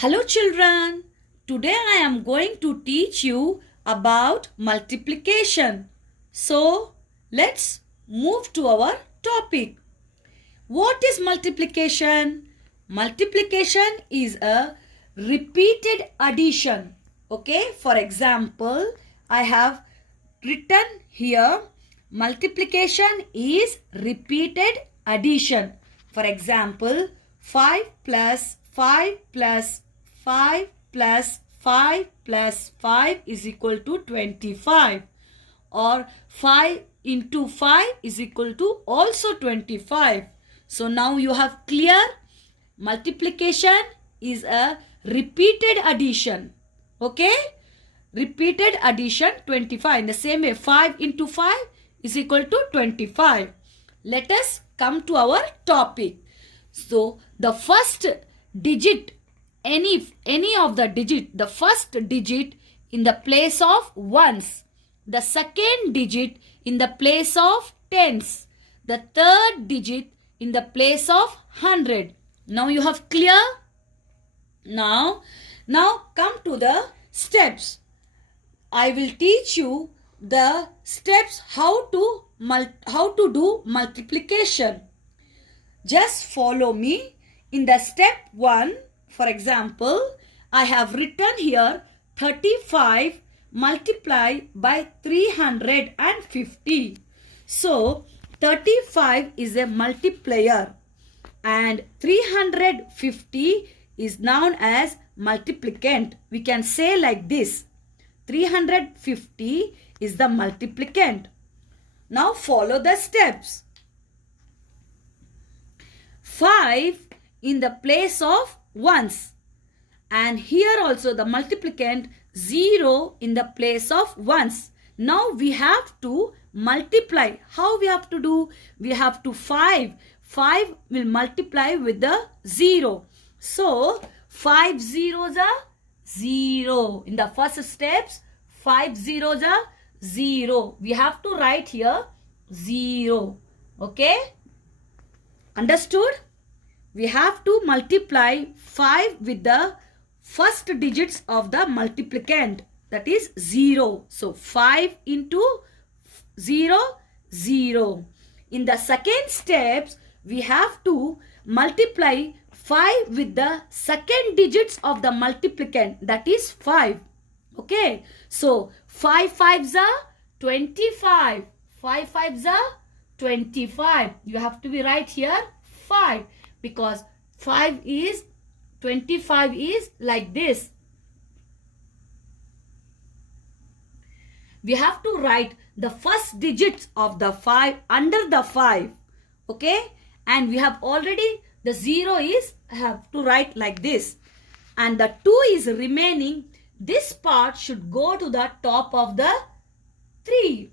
Hello children, today I am going to teach you about multiplication. So let's move to our topic. What is multiplication? Multiplication is a repeated addition. Okay, for example, I have written here multiplication is repeated addition. For example, 5 plus 5 plus 5 plus 5 plus 5 is equal to 25, or 5 into 5 is equal to also 25. So now you have clear multiplication is a repeated addition. Okay? Repeated addition 25. In the same way 5 into 5 is equal to 25. Let us come to our topic. So the first digit, any of the digit, the first digit in the place of ones, the second digit in the place of tens, the third digit in the place of 100. Now you have clear? Now come to the steps. I will teach you the steps how to do multiplication. Just follow me. In the step 1, for example, I have written here 35 multiplied by 350. So 35 is a multiplier and 350 is known as multiplicand. We can say like this: 350 is the multiplicand. Now follow the steps. 5 in the place of ones, and here also the multiplicand 0 in the place of ones. Now we have to multiply. How we have to do? We have to 5 will multiply with the 0. So 5 zeros are 0. In the first steps 5 zeros are 0. We have to write here 0. Okay? Understood? We have to multiply 5 with the first digits of the multiplicand, that is 0. So 5 into 0, 0. In the second steps, we have to multiply 5 with the second digits of the multiplicand, that is 5. Okay. So 5 fives are 25. 5 fives are 25. You have to be right here 5, because 25 is like this. We have to write the first digits of the 5 under the 5. Okay? And we have already, the 0 is, have to write like this. And the 2 is remaining. This part should go to the top of the 3.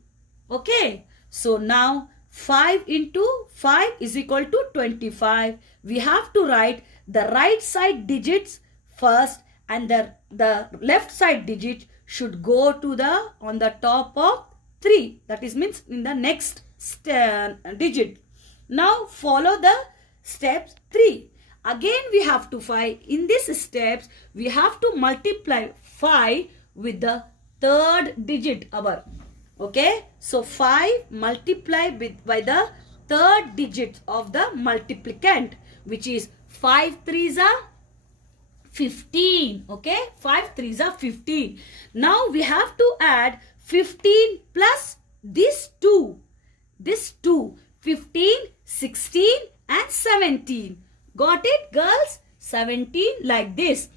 Okay? So now 5 into 5 is equal to 25. We have to write the right side digits first, and the left side digit should go to the on the top of 3. That is means in the next digit. Now follow the steps 3. Again we have to 5. In these steps we have to multiply 5 with the third digit our. Okay, so 5 multiplied by the third digit of the multiplicand, which is 5 threes are 15. Okay, 5 threes are 15. Now we have to add 15 plus this 2. 15, 16 and 17. Got it, girls? 17 like this.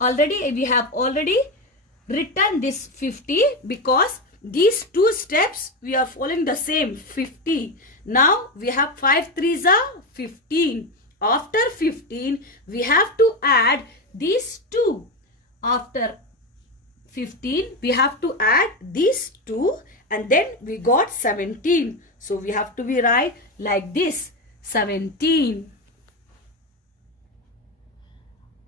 We have already written this 50 because these two steps we are following the same 50. Now we have 5 threes are 15. After 15 we have to add these 2. After 15 we have to add these 2, and then we got 17. So we have to be right like this, 17.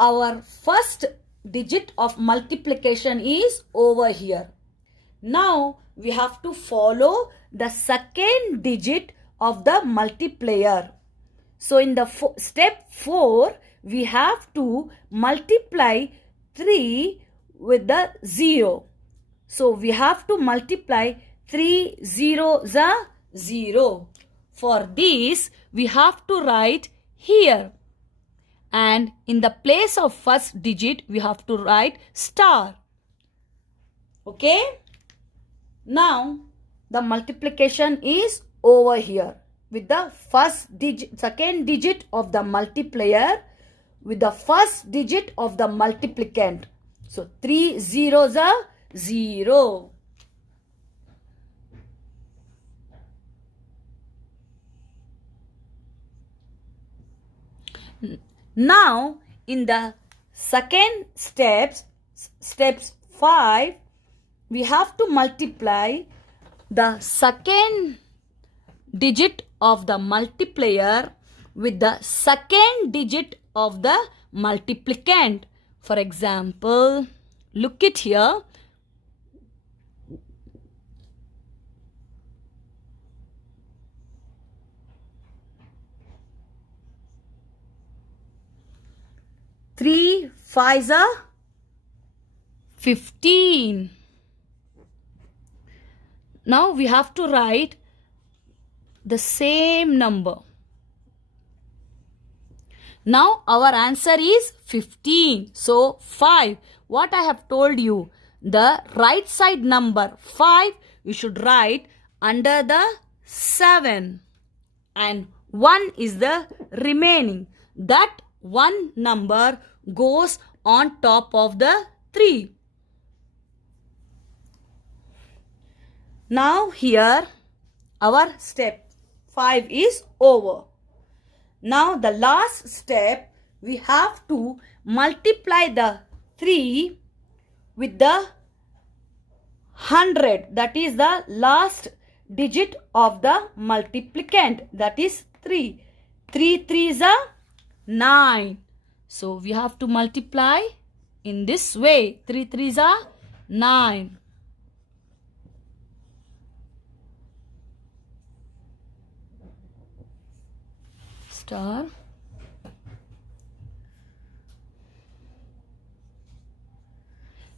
Our first digit of multiplication is over here. Now we have to follow the second digit of the multiplier. So in the step 4, we have to multiply 3 with the 0. So we have to multiply 3 zeros are 0. For this, we have to write here. And in the place of first digit, we have to write star. Okay? Now, the multiplication is over here with the second digit of the multiplier with the first digit of the multiplicand. So, 3 zeros are 0. Now, in the second steps 5, we have to multiply the second digit of the multiplier with the second digit of the multiplicand. For example, look it here. Three fives are 15. Now we have to write the same number. Now our answer is 15. So 5. What I have told you, the right side number 5 you should write under the 7. And 1 is the remaining. That one number goes on top of the 3. Now here our step 5 is over. Now the last step, we have to multiply the 3 with the 100. That is the last digit of the multiplicand. That is 3. 3 3s are 9. So we have to multiply in this way. 3 3s are 9. Star.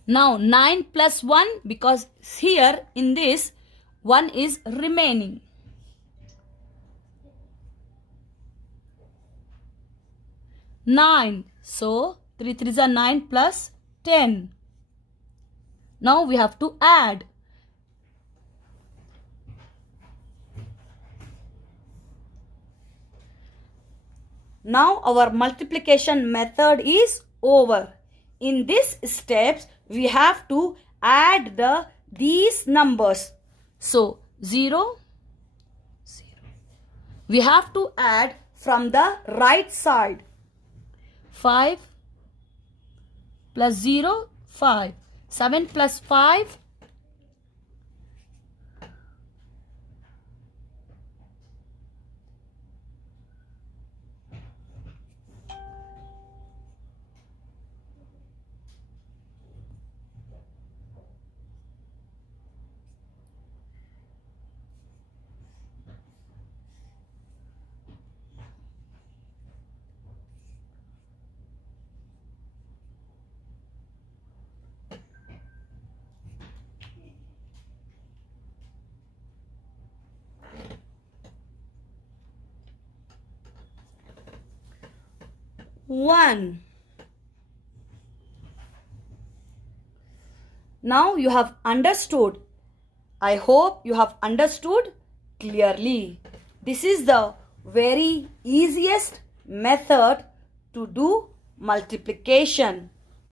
Now 9 plus 1, because here in this 1 is remaining. 9. So 3 3s are 9 plus 10. Now we have to add. Now our multiplication method is over. In these steps, we have to add these numbers. So 0, 0. We have to add from the right side. 5 plus 0, 5. 7 plus 5, 1. Now you have understood. I hope you have understood clearly. This is the very easiest method to do multiplication.